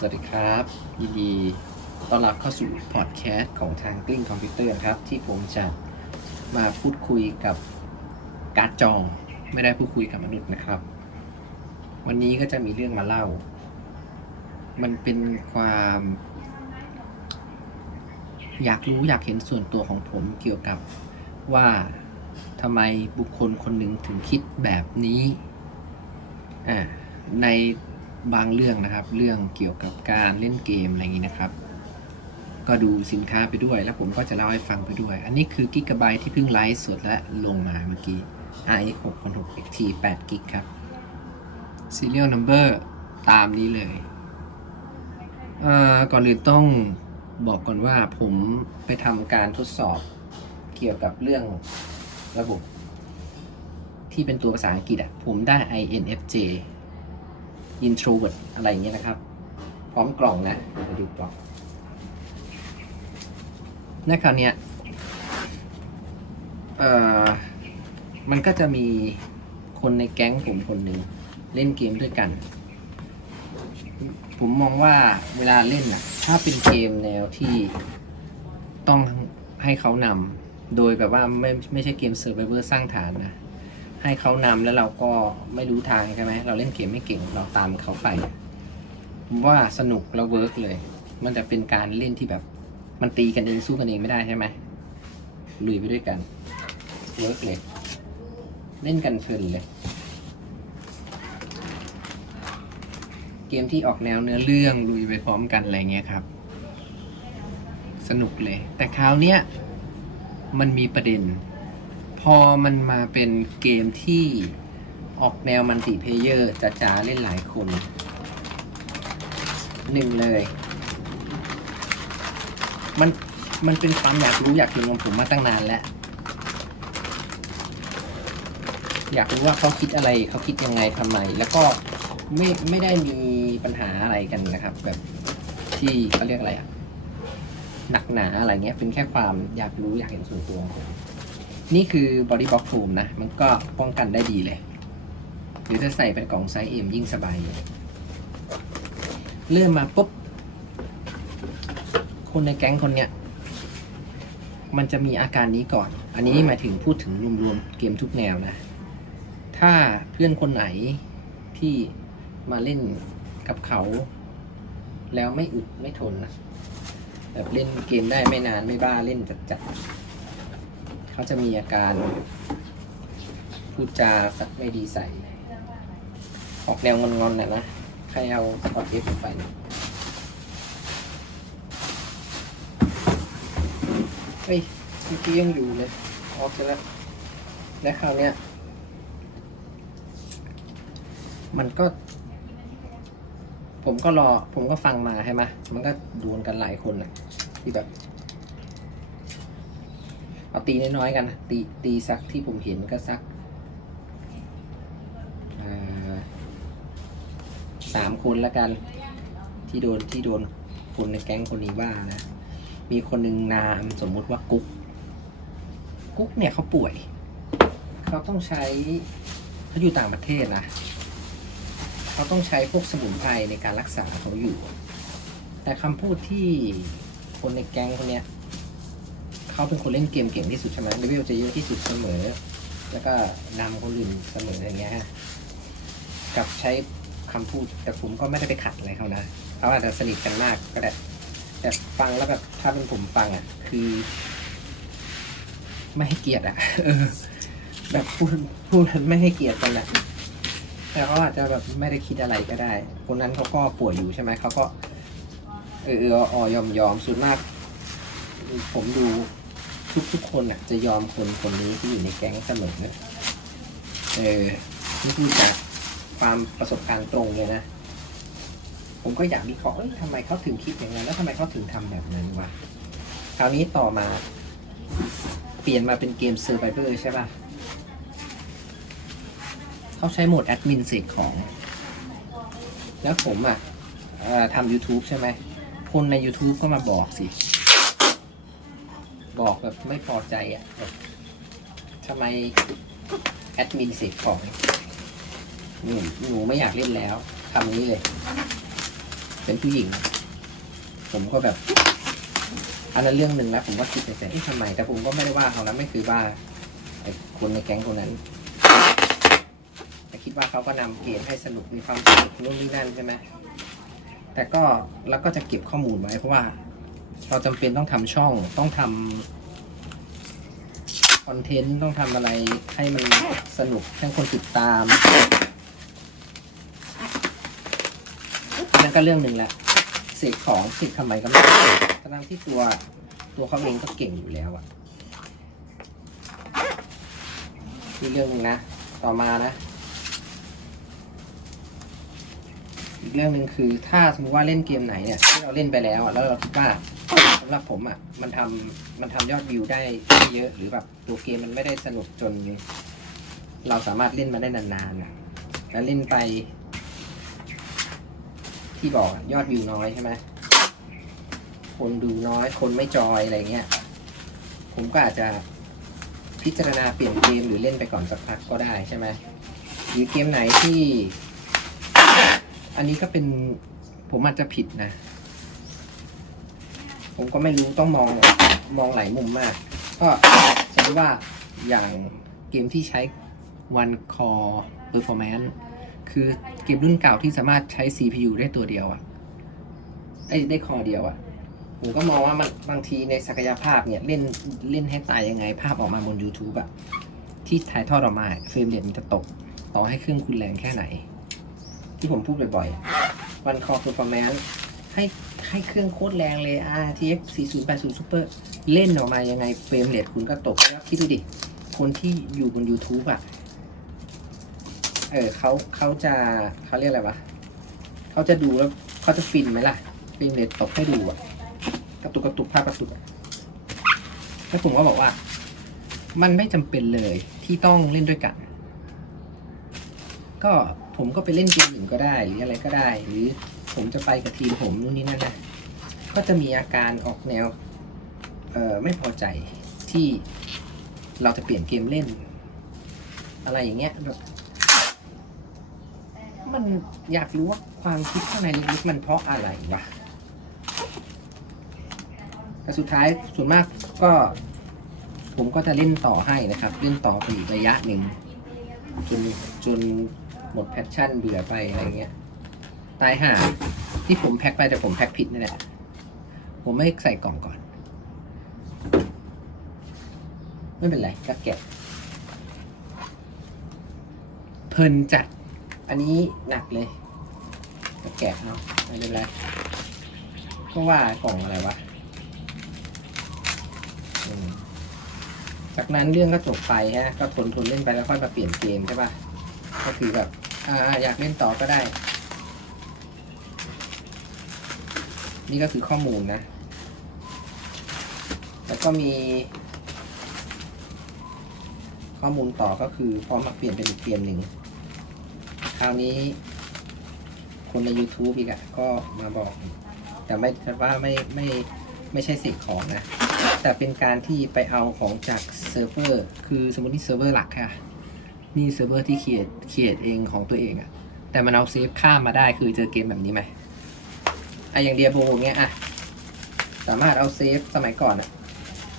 สวัสดีครับ ยินดีต้อนรับเข้าสู่พอดแคสต์ของทางกลิ้งคอมพิวเตอร์ครับ ที่ผมจะมาพูดคุยกับการจองไม่ได้พูดคุยกับมนุษย์นะครับ วันนี้ก็จะมีเรื่องมาเล่า มันเป็นความ อยากรู้อยากเห็นส่วนตัวของผมเกี่ยวกับว่าทำไมบุคคลคนหนึ่งถึงคิดแบบนี้อ่าใน บางเรื่องนะครับ เรื่องเกี่ยวกับการเล่นเกมอะไรอย่างนี้นะครับ ก็ดูสินค้าไปด้วย แล้วผมก็จะเล่าให้ฟังไปด้วย อันนี้คือกิกะไบต์ที่เพิ่งไลฟ์สดและลงมาเมื่อกี้ RX 6 6 XT 8กิกครับ Serial Number ตามนี้เลยเอ่อก่อนอื่นต้องบอกก่อนว่าผมไปทำการทดสอบเกี่ยวกับเรื่องระบบ ที่เป็นตัวภาษาอังกฤษอะผมได้ INFJ introvert อะไรอย่างเงี้ยนะครับ พร้อมกล่องนะเดี๋ยวไปดูกล่องในคราวเนี้ยเอ่อมันก็จะมีคนในแก๊งผมคนหนึ่งเล่นเกมด้วยกัน ผมมองว่าเวลาเล่นอะถ้าเป็นเกมแนวที่ต้องให้เขานำโดยแบบว่าไม่ไม่ใช่เกมเซอร์ไ o เวอร์สร้างฐานนะ ให้เขานำแล้วเราก็ไม่รู้ทางใช่ไหมเราเล่นเกมไม่เก่งเราตามเขาไปว่าสนุกแล้วเวิร์กเลย มันจะเป็นการเล่นที่แบบมันตีกันเองสู้กันเองไม่ได้ใช่ไหมลุยไปด้วยกันเวิร์กเลย เล่นกันเพลินเลย เกมที่ออกแนวเนื้อเรื่องลุยไปพร้อมกันอะไรเงี้ยครับ สนุกเลย แต่คราวเนี้ยมันมีประเด็น อมันมาเป็นเกมที่ออกแนวมัลติเพเยอร์จ๋าเล่นหลายคนหนึ่งเลย มันมันเป็นความอยากรู้อยากเห็นของผมมาตั้งนานแล้ว อยากรู้ว่าเขาคิดอะไรเขาคิดยังไงทำไมแล้วก็ไม่ไม่ได้มีปัญหาอะไรกันนะครับ แบบที่เขาเรียกอะไรอะหนักหนาอะไรเงี้ยเป็นแค่ความอยากรู้อยากเห็นส่วนตัวของผม นี่คือบอดี้บ็อกโฟมนะ มันก็ป้องกันได้ดีเลย หรือถ้าใส่เป็นกล่องไซส์เอ็มยิ่งสบายเลยเริ่มมาปุ๊บ คนในแก๊งคนเนี้ย มันจะมีอาการนี้ก่อน อันนี้หมายถึงพูดถึงรวมๆเกมทุกแนวนะ ถ้าเพื่อนคนไหนที่มาเล่นกับเขา แล้วไม่อึดไม่ทนนะแบบเล่นเกมได้ไม่นานไม่บ้าเล่นจัดๆ เขาจะมีอาการพูดจาสักไม่ดีใส่ ออกแนวงอนๆน่ะนะใครเอาสปอตเอฟไปเนี่ยเฮ้ยเมื่อกี้ยังอยู่เลย ออกแล้วและคราวเนี้ย มันก็ ผมก็รอ ผมก็ฟังมาใช่ไหมมันก็ดวลกันหลายคนอะที่แบบ เอาตีน้อยๆกันนะตีตีสักที่ผมเห็นก็สักสามคนละกัน ที่โดนที่โดนคนในแก๊งคนนี้ว่านะ มีคนหนึ่งนามสมมุติว่ากุ๊ก กุ๊กเนี่ยเขาป่วย เขาต้องใช้เขาอยู่ต่างประเทศนะเขาต้องใช้พวกสมุนไพรในการรักษาเขาอยู่ แต่คำพูดที่คนในแก๊งคนเนี้ย เขาเป็นคนเล่นเกมเก่งที่สุดใช่ไหมเลเวลจะเยอะที่สุดเสมอ แล้วก็นำคนอื่นเสมออย่างเงี้ยฮะกับใช้คำพูดแต่ผมก็ไม่ได้ไปขัดอะไรเขานะเขาอาจจะสนิทกันมากก็ได้แต่ฟังแล้วแบบถ้าเป็นผมฟังอะ คือ ไม่ให้เกียรติอะแบบพูดพูดไม่ให้เกียรติกันอะแต่เขาอาจจะแบบไม่ได้คิดอะไรก็ได้ คนนั้นเขาก็ป่วยอยู่ใช่ไหมเขาก็เออเอออยอมยอมส่วนมาก ผมดู ทุกๆคนอะ จะยอมคนคนนี้ที่อยู่ในแก๊งเสมอเออนี่พูดจากความประสบการณ์ตรงเลยนะผมก็อยากวิเคราะห์เอ้ยทำไมเขาถึงคิดอย่างนั้นแล้วทำไมเขาถึงทำแบบนั้นวะคราวนี้ต่อมา เปลี่ยนมาเป็นเกมเซอร์ไ o เ r ใช่ป่ะเขาใช้โหมดแอดมินเสกของ แล้วผมอะอ่อทำ YouTube ใช่ไหมคนใน YouTube ก็มาบอกสิ บอกแบบไม่พอใจอะแบบทำไมแอดมินเสกของหนูหนูไม่อยากเล่นแล้วทำนี้เลย เป็นผู้หญิง ผมก็แบบอันนั้นเรื่องหนึ่งแล้วผมก็คิดในใจเอ๊ะทำไมแต่ผมก็ไม่ได้ว่าเขานะไม่คือว่าไอ้คนในแก๊งคนนั้นแต่คิดว่าเขาก็นำเกมให้สนุกมีความสนุกนู่นนี่นั่นใช่ไหมแต่ก็เราก็จะเก็บข้อมูลไว้เพราะว่า เราจำเป็นต้องทำช่องต้องทำคอนเทนต์ต้องทำอะไรให้มันสนุกให้คนติดตามนั่นก็เรื่องหนึ่งแหละเสกของเสกทำไมก็ไม่เสกทั้งที่ตัวตัวเขาเองก็เก่งอยู่แล้วอะนี่เรื่องหนึงนะ ต่อมานะ อีกเรื่องหนึ่งคือถ้าสมมติว่าเล่นเกมไหนเนี่ยที่เราเล่นไปแล้วอะแล้วเราคิดว่า สำหรับผมอะมันทำมันทำยอดวิวได้ไม่เยอะหรือแบบตัวเกมมันไม่ได้สนุกจน เราสามารถเล่นมาได้นานๆอะแล้วเล่นไป ที่บอกอะยอดวิวน้อยใช่ไหมคนดูน้อย คนไม่จอยอะไรเงี้ย ผมก็อาจจะพิจารณาเปลี่ยนเกมหรือเล่นไปก่อนสักพักก็ได้ใช่ไหมหรือเกมไหนที่ อันนี้ก็เป็นผมอาจจะผิดนะ ผมก็ไม่รู้ต้องมองมองหลายมุมมาก ก็สมมติว่าอย่างเกมที่ใช้ one core performance คือเกมรุ่นเก่าที่สามารถใช้ CPU ได้ตัวเดียวอะได้ได้คอเดียวอะผมก็มองว่ามันบางทีในศักยภาพเนี่ย เล่นเล่นให้ตายยังไงภาพออกมาบน YouTube อะที่ถ่ายทอดออกมาเฟรมเรทมันจะตก ต่อให้เครื่องคุณแรงแค่ไหน ที่ผมพูดบ่อยๆวันคอ performance ให้ให้เครื่องโคตรแรงเลย RTX 4080 Super เล่นออกมายังไงเฟรมเรทคุณก็ตกแล้วคิดดูดิ คนที่อยู่บน YouTube อะ เออเขาเขาจะเขาเรียกอะไรวะเขาจะดูแล้วเขาจะฟินไหมล่ะเฟรมเรทตกให้ดูอะ กระตุกกระตุกภาพกระตุกแล้วผมก็บอกว่า มันไม่จำเป็นเลยที่ต้องเล่นด้วยกัน ก็ผมก็ไปเล่นเกมหนึ่งก็ได้หรืออะไรก็ได้หรือ ผมจะไปกับทีมผมนู่นนี่นั่นนะก็จะมีอาการออกแนวไม่พอใจที่เราจะเปลี่ยนเกมเล่น อะไรอย่างเงี้ยแบบมันอยากรู้ว่าความคิดข้างในลึกๆมันเพราะอะไรวะแต่สุดท้ายส่วนมากก็ ผมก็จะเล่นต่อให้นะครับ เล่นต่อไปอีกระยะหนึ่งจนจนหมดแพชชั่นเบื่อไปอะไรเงี้ย ตายห่าที่ผมแพ็คไปแต่ผมแพ็คผิดนี่แหละ ผมไม่ใส่กล่องก่อน ไม่เป็นไรก็แกะเพลินจัด อันนี้หนักเลยก็แกะเนาะไม่เป็นไรเพราะว่ากล่องอะไรวะจากนั้นเรื่องก็จบไปฮะ ก็ทนทนเล่นไปแล้วค่อยมาเปลี่ยนเกมใช่ปะก็คือแบบ อ่าอยากเล่นต่อก็ได้ นี่ก็คือข้อมูลนะ แล้วก็มี ข้อมูลต่อก็คือพอมาเปลี่ยนเป็นอีกเกมหนึ่ง คราวนี้ คนใน YouTube อีกอะก็มาบอก แต่ไม่ว่าไม่ไม่ไม่ใช่เสกของนะ แต่เป็นการที่ไปเอาของจากเซิร์ฟเวอร์ คือสมมตินี่เซิร์ฟเวอร์หลักค่ะ นี่เซิร์ฟเวอร์ที่เขียนเขียนเองของตัวเองอะแต่มันเอาเซฟข้ามมาได้คือเจอเกมแบบนี้ไหม อะอย่างเดียโบเงี้ยอะสามารถเอาเซฟสมัยก่อนอะ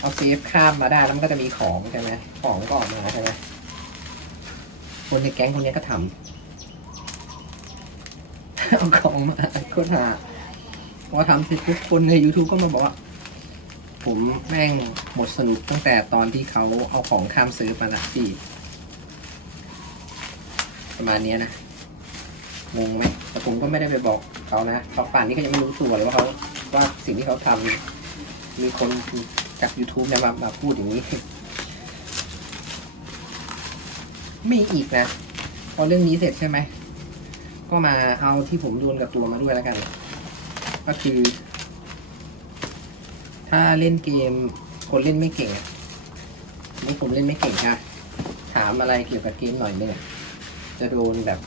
เอาเซฟข้ามมาได้แล้วมันก็จะมีของใช่ไหมของก็ออกมาใช่ไหมคนในแก๊งคนนี้ก็ทำเอาของมาโคตรหาพอทำเสร็จทุกคนใน YouTube ก็มาบอกว่า ผมแม่งหมดสนุกตั้งแต่ตอนที่เขาเอาของข้ามซื้อมาละพี่ประมาณนี้นะงงไหมแต่ผมก็ไม่ได้ไปบอก เขานะเขาป่านนี้ก็ยังไม่รู้ตัวเลยว่าเขาว่าสิ่งที่เขาทำมีคนจาก YouTube เนี่ยมามาพูดอย่างนี้ มีอีกนะ พอเรื่องนี้เสร็จใช่ไหม ก็มาเอาที่ผมโดนกับตัวมาด้วยแล้วกัน ก็คือ ถ้าเล่นเกมคนเล่นไม่เก่งนี่ผมเล่นไม่เก่งค่ะถามอะไรเกี่ยวกับเกมหน่อยนึงอะจะโดนแบบ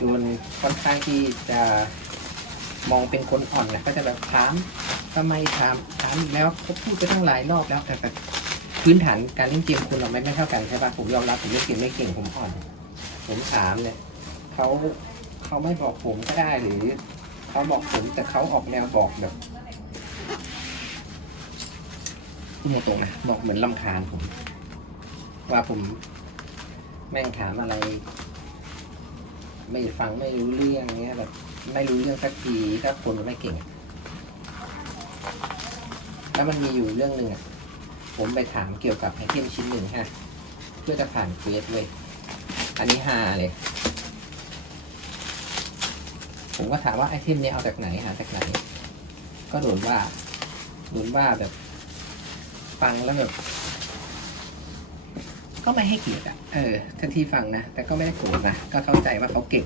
โดนค่อนข้างที่จะมองเป็นคนอ่อนนะก็จะแบบถามทำไมถามถามอีกแล้วเขาพูดไปตั้งหลายรอบแล้วแต่แบบพื้นฐานการเล่นเกมคนเราไม่ไม่เท่ากันใช่ปะผมยอมรับผมเล่นเกมไม่เก่งผมอ่อน ผมถามเลยเขาเขาไม่บอกผมก็ได้หรือเขาบอกผมแต่เขาออกแนวบอกแบบพูดตรงนะบอกเหมือนลำคาญผม ว่าผมแม่งถามอะไร ไม่ฟังไม่รู้เรื่องเงี้ยแบบไม่รู้เรื่องสักทีถ้าคนไม่เก่ง แล้วมันมีอยู่เรื่องหนึ่งอะ ผมไปถามเกี่ยวกับไอเทมชิ้นหนึ่งฮะ เพื่อจะผ่านเควสเว้ยอันนี้ฮาเลย ผมก็ถามว่าไอเทมนี้เอาจากไหนหาจากไหน ก็โดนว่า โดนว่าแบบ ฟังแล้วแบบ ก็ไม่ให้เกียรติอะ เออถ้านที่ฟังนะ แต่ก็ไม่ได้โกรธนะ ก็เข้าใจว่าเขาเก่ง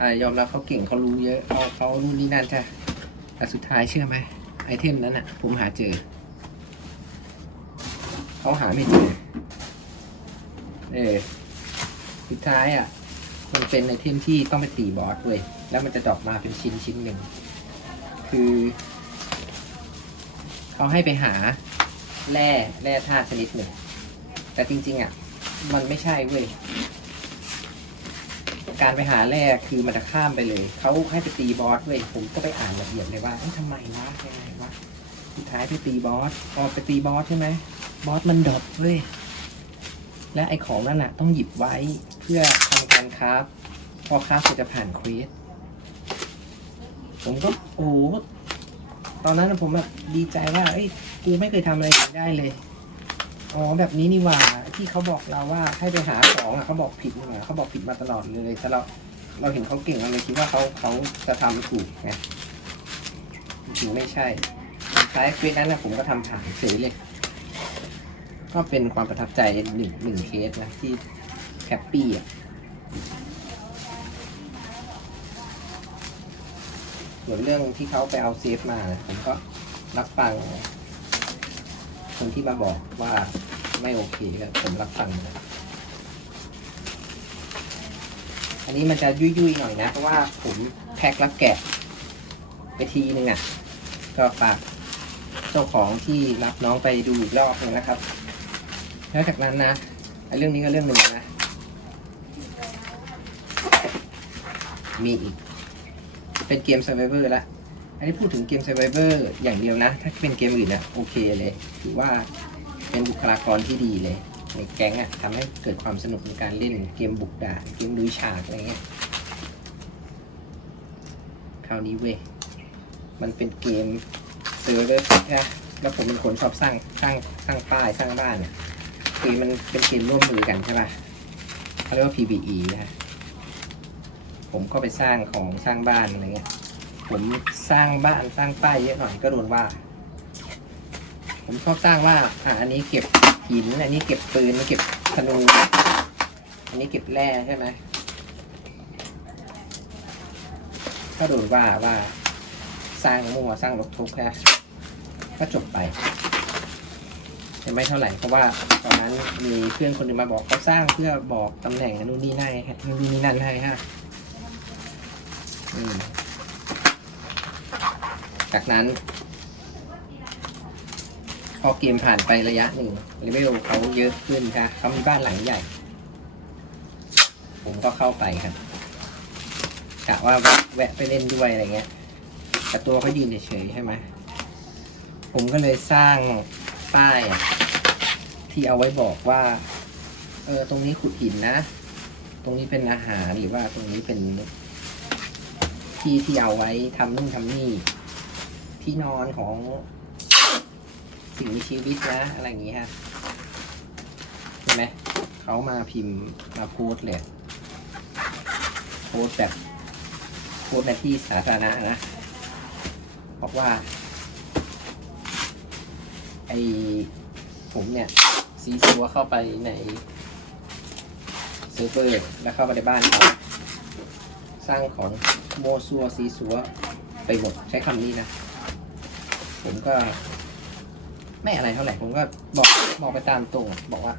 อ่ายอมรับเขาเก่งเขารู้เยอะเขาเขานู่นนี่นั่นใช่แต่สุดท้ายเชื่อไหมไอเทมนั้นอะ ผมหาเจอ เขาหาไม่เจอ เออ สุดท้ายอะ มันเป็นไอเทมที่ต้องไปตีบอสเว้ย แล้วมันจะดรอปมาเป็นชิ้นชิ้นหนึ่ง คือ เขาให้ไปหาแร่แร่ธาตุชนิดหนึ่ง แต่จริง ๆ อะ มันไม่ใช่เว้ย การไปหาแร่คือมันจะข้ามไปเลย เขาให้ไปตีบอสเว้ย ผมก็ไปอ่านละเอียดเลยว่าทำไมวะยังไงวะ สุดท้ายไปตีบอสพอไปตีบอสใช่ไหม บอสมันดรอปเว้ย และไอของนั่นน่ะ ต้องหยิบไว้เพื่อทำการคราฟพอคราฟเสร็จจะผ่านเควสผมก็โอ้ตอนนั้นผมแบบดีใจว่าเอ้ย กูไม่เคยทำอะไรอย่ได้เลย อ๋อแบบนี้นี่หว่าที่เขาบอกเราว่าให้ไปหาของอะเขาบอกผิดนี่หว่าเขาบอกผิดมาตลอดเลยแต่เราเราเห็นเขาเก่งเราเลยคิดว่าเขาเขาจะทำถูกไงจริงๆไม่ใช่ท้ายเคสนั้นนะผมก็ทำผ่านเฉยเลย ก็เป็นความประทับใจหนึ่งหนึ่งเคสนะที่แฮปปี้อะส่วนเรื่องที่เขาไปเอาเซฟมา ผมก็รับฟัง คนที่มาบอกว่าไม่โอเคก็ผมรับฟังอันนี้มันจะยุ่ยๆหน่อยนะ เพราะว่าผมแพ็คแล้วแกะ ไปทีนึงอะ ก็ฝากเจ้าของที่รับน้องไปดูอีกรอบนึงนะครับ แล้วจากนั้นนะไอเรื่องนี้ก็เรื่องหนึ่งนะ มีอีก เป็นเกม Survivor ละ อันนี้พูดถึงเกม Survivor อย่างเดียวนะ ถ้าเป็นเกมอื่นนะโอเคเลย ถือว่าเป็นบุคลากรที่ดีเลย ในแก๊งอะทำให้เกิดความสนุกในการเล่นเกมบุกด่าเกมลุยฉากอะไรเงี้ยคราวนี้เว้ย มันเป็นเกมเซอร์เวอร์นะแล้วผมเป็นคนชอบสร้างสร้างสร้างป้ายสร้างบ้านเนี่ยคือมันเป็นเกมร่วมมือกันใช่ป่ะเขาเรียกว่า PVE นะฮะผมก็ไปสร้างของสร้างบ้านอะไรเงี้ย ผมสร้างบ้านสร้างป้ายเยอะหน่อยก็โดนว่า ผมชอบสร้างว่าอะอันนี้เก็บหินอันนี้เก็บปืนอันนี้เก็บธนูอันนี้เก็บแร่ใช่ไหมก็โดนว่าว่าสร้างมั่วสร้างรกทุกข์นะก็จบไปแต่ไม่เท่าไหร่เพราะว่าตอนนั้นมีเพื่อนคนหนึ่งมาบอกเขาสร้างเพื่อบอกตำแหน่งนู่นนี่นั่นให้นู่นนี่นั่นให้ฮะอืม จากนั้น พอเกมผ่านไประยะหนึ่งเลเวลเขาเยอะขึ้นครับเขามีบ้านหลังใหญ่ ผมก็เข้าไปครับกะว่าแวะไปเล่นด้วยอะไรเงี้ยแต่ตัวเขายืนเฉยๆใช่ไหมผมก็เลยสร้างป้ายที่เอาไว้บอกว่า เออตรงนี้ขุดหินนะ ตรงนี้เป็นอาหารหรือว่าตรงนี้เป็นที่ที่เอาไว้ทำนู่นทำนี่ ที่นอนของสิ่งมีชีวิตนะ อะไรอย่างงี้ฮะเห็นไหมเขามาพิมพ์มาโพสเลยโพสแบบโพสในที่สาธารณะนะ บอกว่า ไอผมเนี่ยซีซัวเข้าไปในเซิร์ฟเวอร์แล้วเข้าไปในบ้านเขาสร้างของโมซัวซีซัวไปหมดใช้คำนี้นะ ผมก็ ไม่อะไรเท่าไหร่ผมก็บอกบอกไปตามตรงบอกว่า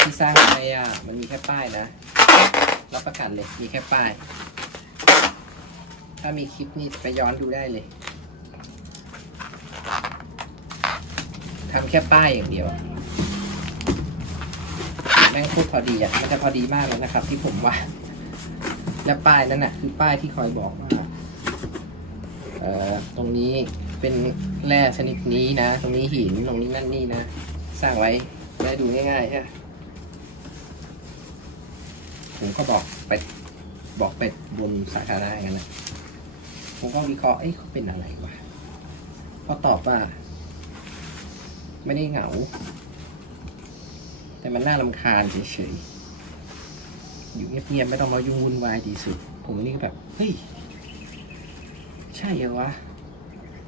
ที่สร้างไปอะมันมีแค่ป้ายนะรับประกันเลยมีแค่ป้าย ถ้ามีคลิปนี้ไปย้อนดูได้เลยทำแค่ป้ายอย่างเดียวแม่งโคตรพอดีอะมันจะพอดีมากเลยนะครับ ที่ผมว่า และป้ายนั้นน่ะ คือป้ายที่คอยบอกว่าเอ่อตรงนี้ เป็นแร่ชนิดนี้นะ ตรงนี้หินตรงนี้นั่นนี่นะ สร้างไว้ได้ดูง่ายๆใช่ผมก็บอกไปบอกไปบนสาธารณะกันนะผมก็วิเคราะห์เอ้ยเขาเป็นอะไรวะพอตอบว่า ไม่ได้เหงา แต่มันน่ารำคาญเฉยๆอยู่เงียบๆไม่ต้องมายุ่งวุ่นวายดีสุด ผมนี่ก็แบบ เฮ้ย ใช่เหรอวะ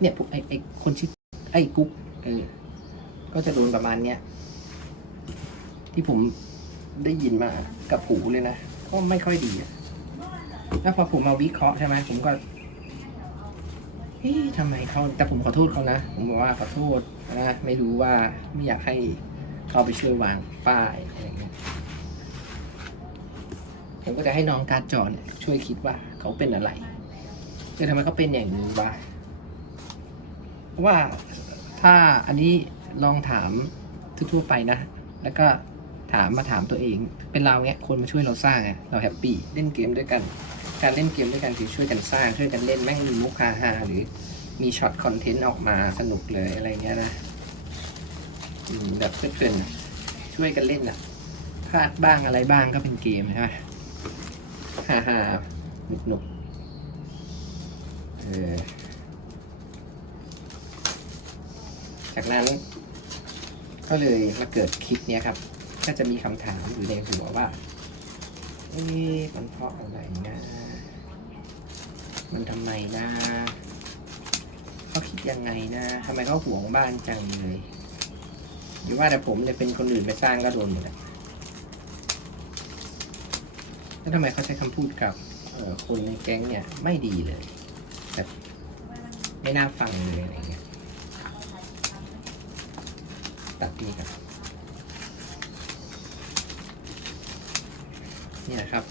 เนี่ยผมไอ้ไอ้คนชื่อไอ้กุ๊กเออก็จะโดนประมาณเนี้ยที่ผมได้ยินมากับหูเลยนะก็ไม่ค่อยดีอะแล้วพอผมมาวิเคราะห์ใช่ไหมผมก็เฮ้ยทำไมเขาแต่ผมขอโทษเขานะ ผมบอกว่าขอโทษนะไม่รู้ว่าไม่อยากให้เขาไปช่วยวางป้ายอะไรเงี้ยผมก็จะให้น้องการ์ดจอเนี่ยช่วยคิดว่าเขาเป็นอะไรเออทำไมเขาเป็นอย่างนี้วะ ว่าถ้าอันนี้ลองถามทั่วๆไปนะ แล้วก็ถามมาถามตัวเอง เป็นเราเนี้ยคนมาช่วยเราสร้างอะเราแฮปปี้เล่นเกมด้วยกัน การเล่นเกมด้วยกันคือช่วยกันสร้างช่วยกันเล่นแม่งมีมุกฮาฮาหรือมีช็อตคอนเทนต์ออกมาสนุกเลยอะไรเงี้ยนะแบบเพลินๆอะช่วยกันเล่นอะพลาดบ้างอะไรบ้างก็เป็นเกมใช่ไหมฮ่าฮ่าหนุกหนุกเออ จากนั้น ก็เลยมาเกิดคลิปเนี้ยครับ ก็จะมีคำถามอยู่ในหัวว่าเอ๊ะมันเพราะอะไรนะ มันทำไมนะเขาคิดยังไงนะทำไมเขาห่วงบ้านจังเลยหรือว่าแต่ผมเนี่ยเป็นคนอื่นไปสร้างก็โดนหมดอะแล้วทำไมเขาใช้คำพูดกับคนในแก๊งเนี่ยไม่ดีเลยแบบไม่น่าฟังเลยอะไรเงี้ย ตัดนี่ครับ นี่นะครับ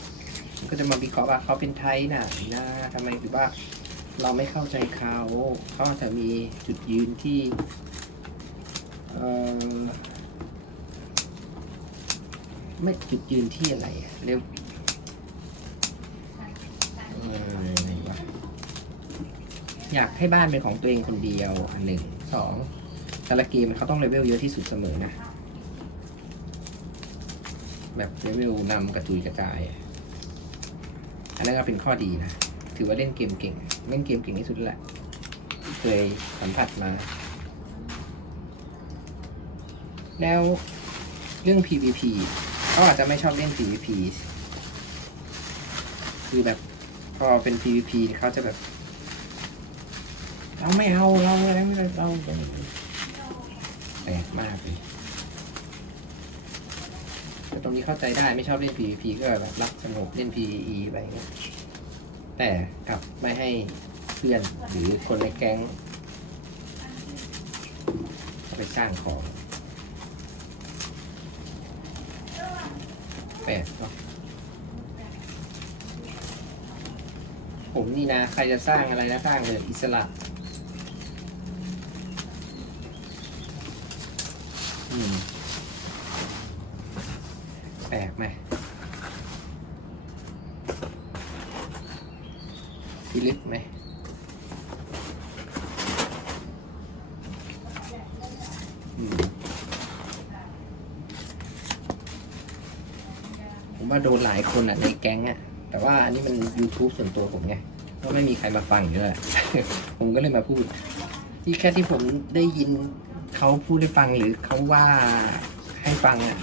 ก็จะมาวิเคราะห์ว่าเขาเป็นไทยนะนะทำไมหรือว่าเราไม่เข้าใจเขาเขาอาจจะมีจุดยืนที่ไม่จุดยืนที่อะไรอะเรียกเอ่ออะไรวอยากให้บ้านเป็นของตัวเองคนเดียวอันหนึ่งสอง แต่ละเกมเขาต้องเลเวลเยอะที่สุดเสมอนะ แบบเลเวลนำกระจุยกระจาย อันนั้นก็เป็นข้อดีนะ ถือว่าเล่นเกมเก่ง เล่นเกมเก่งที่สุดแล้วแหละ เคยสัมผัสมา แล้วเรื่อง PVP เขาอาจจะไม่ชอบเล่น PVP คือแบบพอเป็น PVP เขาจะแบบ เราไม่เอา เราอะไรไม่เราเรา แปลกมากเลยแต่ตรงนี้เข้าใจได้ไม่ชอบเล่น PVP ก็แบบรักสงบเล่น PVE ไปเงี้ยแต่กลับไม่ให้เพื่อนหรือคนในแก๊งไปสร้างของแปลกเนาะผมนี่นะ ใครจะสร้างอะไรนะสร้างเลยอิสระ อืม แปลกไหมพิลึกไหมผมว่าโดนหลายคนอะในแก๊งอะ แต่ว่าอันนี้มัน YouTube ส่วนตัวผมไงก็ไม่มีใครมาฟังเยอะผมก็เลยมาพูด ที่แค่ที่ผมได้ยินเขาพูดให้ฟังหรือเขาว่าให้ฟังอะ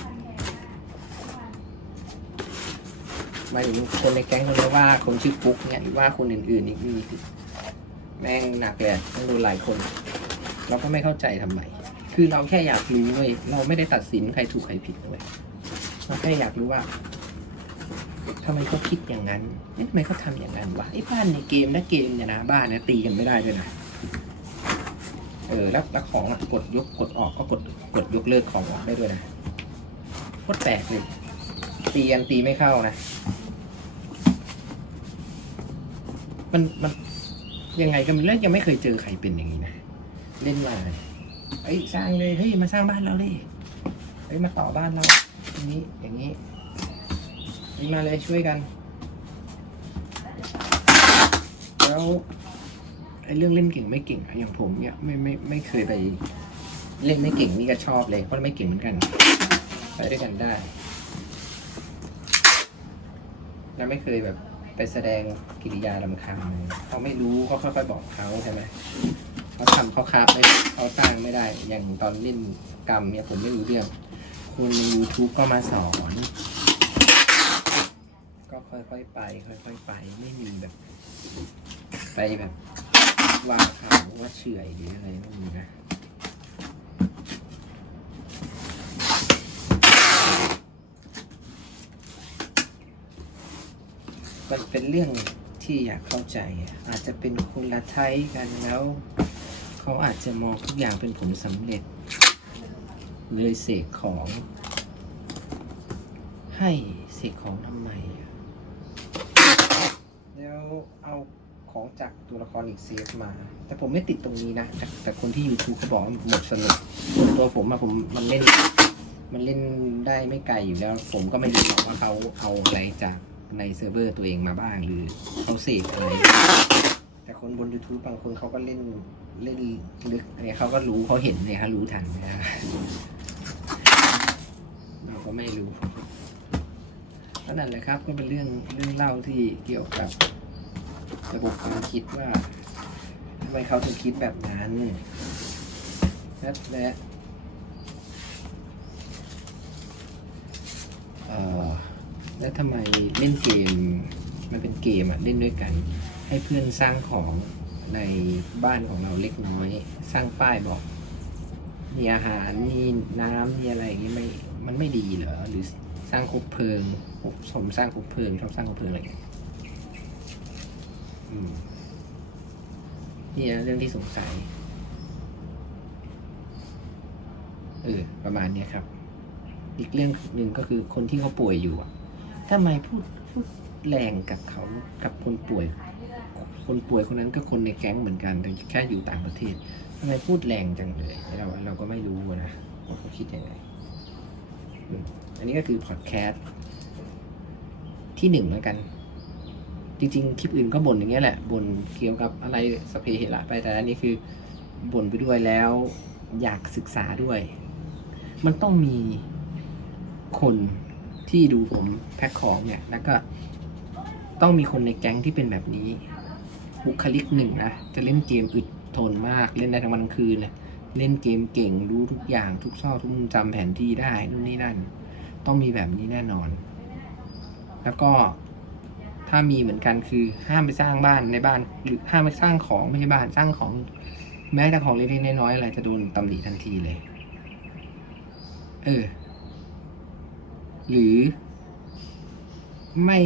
หมายถึงคนในแก๊งคนนี้ว่าคนชื่อปุ๊กเนี่ยหรือว่าคนอื่นๆอีกมีแม่งหนักเลยต้องโดนหลายคน เราก็ไม่เข้าใจทำไม คือเราแค่อยากรู้เว้ยเราไม่ได้ตัดสินใครถูกใครผิดเลยเราแค่อยากรู้ว่าทำไมเขาคิดอย่างนั้นเอ๊ะทำไมเขาทำอย่างนั้นวะไอ้บ้านในเกมนะเกมเนี่ยนะบ้านนะตีกันไม่ได้ด้วยนะ เออแล้วแล้วของอะกดยกกดออกก็กดกดยกเลิกของออกได้ด้วยนะโคตรแปลกเลย ตีกันตีไม่เข้านะ มันมันยังไงก็ม่เล่นยังไม่เคยเจอใครเป็นอย่างนี้นะ เล่นมาเอ้ยสร้างเลยเฮ้ยมาสร้างบ้านเราเลยเฮ้ยมาต่อบ้านเราอย่างนี้อย่างนี้นี่มาเลยช่วยกัน แล้วไอ้เรื่องเล่นเก่งไม่เก่งอะอย่างผมเนี่ยไม่ไม่ไม่เคยไปเล่นไม่เก่งนี่ก็ชอบเลยเพราะไม่เก่งเหมือนกัน ไปด้วยกันได้ แล้วไม่เคยแบบไปแสดงกิริยาลำคาญเลยเขาไม่รู้ก็ค่อยๆบอกเขาใช่ไหมเขาทำเขาคาบไม่เขาสร้างไม่ได้ อย่างตอนเล่นกรรมเนี่ยผมไม่รู้เรื่องคนใน YouTube ก็มาสอน ก็ค่อยๆไป ค่อยๆไป ไม่มีแบบ ไปแบบว่าเขาว่าเฉื่อยหรืออะไรไม่มีนะ มันเป็นเรื่องที่อยากเข้าใจ อาจจะเป็นคนละไทยกันแล้ว เขาอาจจะมองทุกอย่างเป็นผลสำเร็จ เลยเสกของ ให้เสกของทำไมอะแล้วเอาของจากตัวละครอีกเซฟมา แต่ผมไม่ติดตรงนี้นะแต่แต่คนที่ YouTube เขาบอกว่าหมดสนุกตัวผมอะผมมันเล่น มันเล่นได้ไม่ไกลอยู่แล้ว ผมก็ไม่รู้หรอกว่าเขาเอาอะไรจาก ในเซิร์ฟเวอร์ตัวเองมาบ้าง หรือเขาเสกอะไร แต่คนบน YouTube บางคนเขาก็เล่นเล่นลึกเนี่ยเขาก็รู้เขาเห็นเนี่ยเขารู้ทันนะเราก็ไม่รู้ก็นั่นแหละครับก็เป็นเรื่องเรื่องเล่าที่เกี่ยวกับระบบความคิดว่าทำไมเขาถึงคิดแบบนั้นและและ เอ่อ แล้วทำไมเล่นเกมมันเป็นเกมอะเล่นด้วยกัน ให้เพื่อนสร้างของในบ้านของเราเล็กน้อย สร้างป้ายบอกมีอาหารมีน้ำมีอะไรอย่างงี้ไม่มันไม่ดีเหรอหรือสร้างคบเพลิงผมสร้างคบเพลิงชอบสร้างคบเพลิงอะไรอย่างเงี้ยนี่นะเรื่องที่สงสัยเออประมาณเนี้ยครับ อีกเรื่องหนึ่งก็คือคนที่เขาป่วยอยู่อะ ทำไมพูดพูดแรงกับเขากับคนป่วย คนป่วยคนนั้นก็คนในแก๊งเหมือนกันแต่แค่อยู่ต่างประเทศทำไมพูดแรงจังเลยเราเราก็ไม่รู้นะว่าเขาคิดยังไงอันนี้ก็คือพอดแคสต์ที่หนึ่งแล้วกัน จริง ๆ คลิปอื่นก็บ่นอย่างเงี้ยแหละบ่นเกี่ยวกับอะไรสเพเหระไปแต่อันนี้คือบ่นไปด้วยแล้วอยากศึกษาด้วย มันต้องมีคน ที่ดูผมแพ็คของเนี่ย แล้วก็ต้องมีคนในแก๊งที่เป็นแบบนี้ บุคลิกหนึ่งนะ จะเล่นเกมอึดทนมาก เล่นได้ทั้งวันทั้งคืนเลยเล่นเกมเก่ง รู้ทุกอย่างทุกซอกทุกมุมจำแผนที่ได้นู่นนี่นั่น ต้องมีแบบนี้แน่นอน แล้วก็ถ้ามีเหมือนกันคือห้ามไปสร้างบ้านในบ้าน หรือห้ามไปสร้างของไม่ใช่บ้านสร้างของ แม้แต่ของเล็กๆน้อยๆอะไรจะโดนตำหนิทันทีเลย เออ หรือ ไม่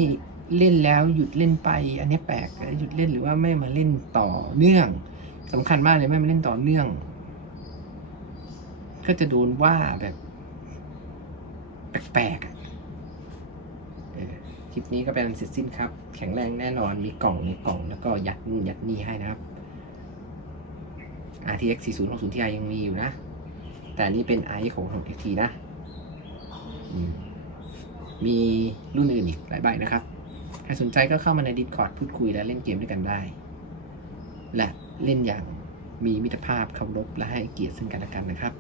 เล่นแล้วหยุดเล่นไป อันนี้แปลกหยุดเล่นหรือว่าไม่มาเล่นต่อเนื่องสำคัญมากเลยไม่มาเล่นต่อเนื่อง ก็จะโดนว่าแบบ แปลกๆคลิปนี้ก็เป็นเสร็จสิ้นครับ แข็งแรงแน่นอนมีกล่องในกล่อง แล้วก็ยัดนู่ยัดนี่ให้นะครับ RTX 4060 Ti ยังมีอยู่นะ แต่นนี้เป็น i ของ 6XT นะ มีรุ่นอื่นอีกหลายใบนะครับ ใครสนใจก็เข้ามาใน Discord พูดคุยและเล่นเกมด้วยกันได้ และเล่นอย่างมีมิตรภาพเคารพและให้เกียรติซึ่งกันและกันนะครับ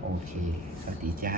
โอเค สวัสดีจ้า